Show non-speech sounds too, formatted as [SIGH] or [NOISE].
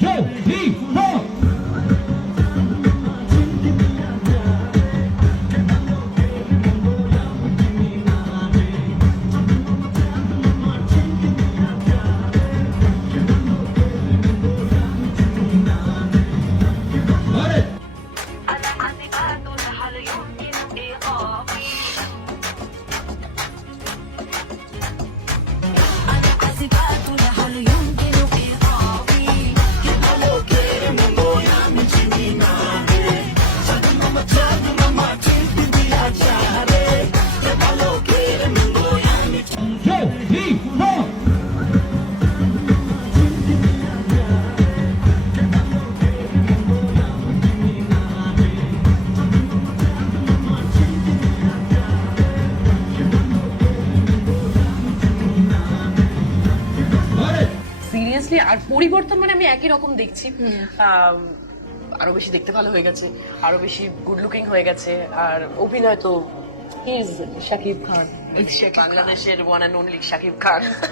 Go! Seriously আর পরিবর্তন মানে আমি একই রকম দেখছি। আরও বেশি দেখতে ভালো হয়ে গেছে আরও বেশি গুড লুকিং হয়ে গেছে আর অভিনয় তো he is Shakib Khan. It's Shakib Khan. one and only Shakib Khan. [LAUGHS]